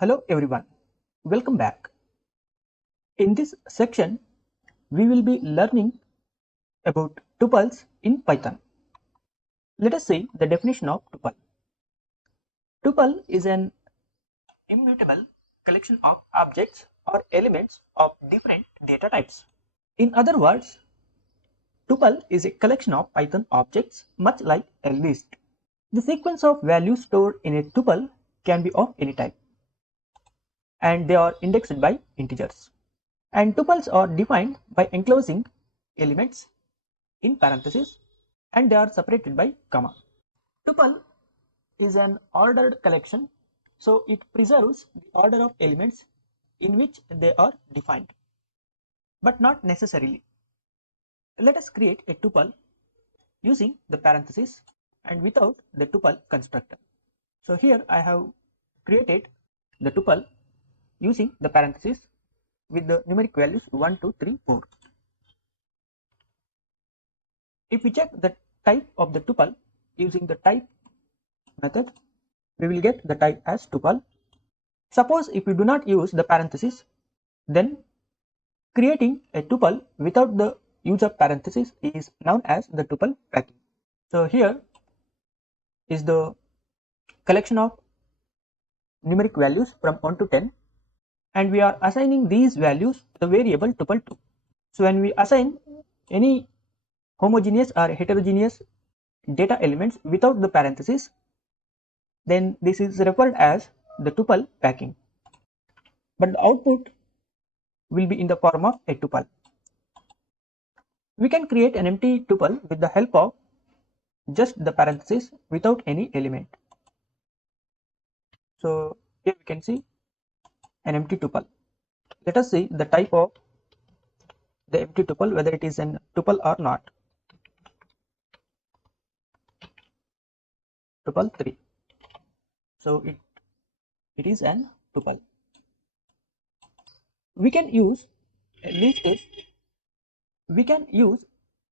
Hello everyone, welcome back. In this section, we will be learning about tuples in Python. Let us see the definition of tuple. Tuple is an immutable collection of objects or elements of different data types. In other words, tuple is a collection of Python objects much like a list. The sequence of values stored in a tuple can be of any type, and they are indexed by integers. And tuples are defined by enclosing elements in parentheses and they are separated by comma. Tuple is an ordered collection, so it preserves the order of elements in which they are defined, but not necessarily. Let us create a tuple using the parentheses and without the tuple constructor. So here I have created the tuple using the parentheses with the numeric values 1, 2, 3, 4. If we check the type of the tuple using the type method, we will get the type as tuple. Suppose if we do not use the parentheses, then creating a tuple without the use of parentheses is known as the tuple packing. So here is the collection of numeric values from 1 to 10 and we are assigning these values to the variable tuple2. So when we assign any homogeneous or heterogeneous data elements without the parentheses, then this is referred as the tuple packing, but the output will be in the form of a tuple. We can create an empty tuple with the help of just the parentheses without any element. So here we can see an empty tuple. Let us see the type of the empty tuple, whether it is an tuple or not. Tuple 3. So it is an tuple. We can use lists. We can use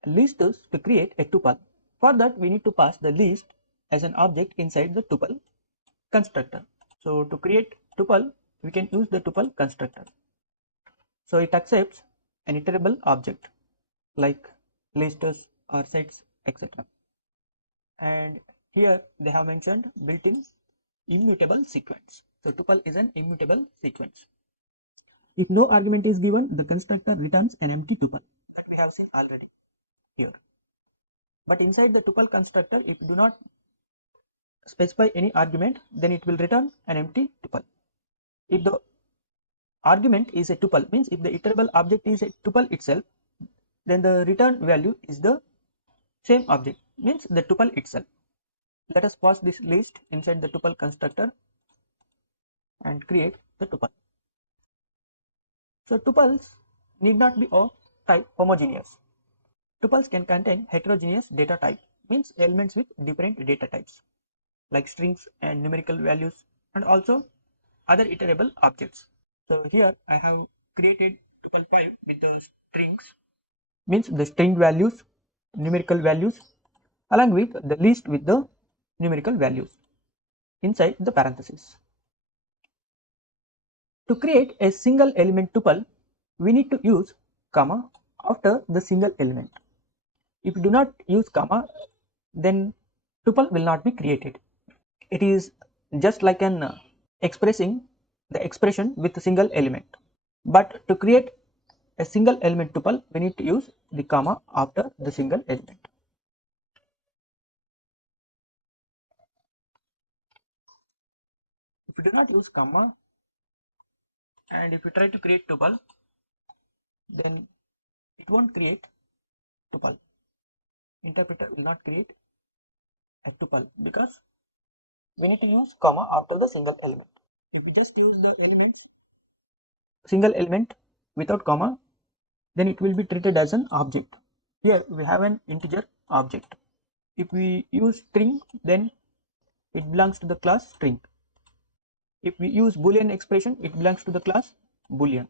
lists to create a tuple. For that, we need to pass the list as an object inside the tuple constructor. So to create tuple, we can use the tuple constructor. So it accepts an iterable object like lists or sets, etc. And here they have mentioned built-in immutable sequence. So tuple is an immutable sequence. If no argument is given, the constructor returns an empty tuple. That we have seen already here. But inside the tuple constructor, if you do not specify any argument, then it will return an empty tuple. If the argument is a tuple, means if the iterable object is a tuple itself, then the return value is the same object, means the tuple itself. Let us pass this list inside the tuple constructor and create the tuple. So tuples need not be of type homogeneous. Tuples can contain heterogeneous data type, means elements with different data types like strings and numerical values and also other iterable objects. So here I have created tuple 5 with the strings, means the string values, numerical values along with the list with the numerical values inside the parentheses. To create a single element tuple, we need to use comma after the single element. If you do not use comma, then tuple will not be created. It is just like an expressing the expression with a single element. But to create a single element tuple, we need to use the comma after the single element. If you do not use comma and if you try to create tuple, then it won't create tuple. Interpreter will not create a tuple because we need to use comma after the single element. If we just use the elements single element without comma, then it will be treated as an object. Here we have an integer object. If we use string, then it belongs to the class string. If we use boolean expression, it belongs to the class boolean.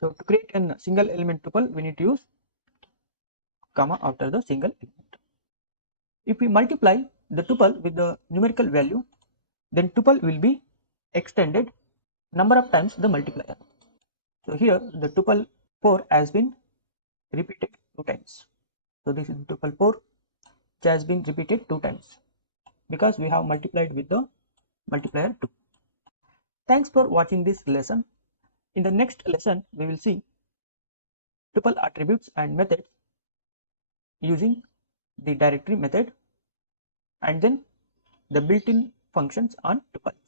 So to create a single element tuple, we need to use comma after the single element. If we multiply the tuple with the numerical value, then tuple will be extended number of times the multiplier. So here the tuple 4 has been repeated 2 times. So this is tuple 4 which has been repeated 2 times because we have multiplied with the multiplier 2. Thanks for watching this lesson. In the next lesson we will see tuple attributes and methods using the directory method and then the built-in functions on tuples.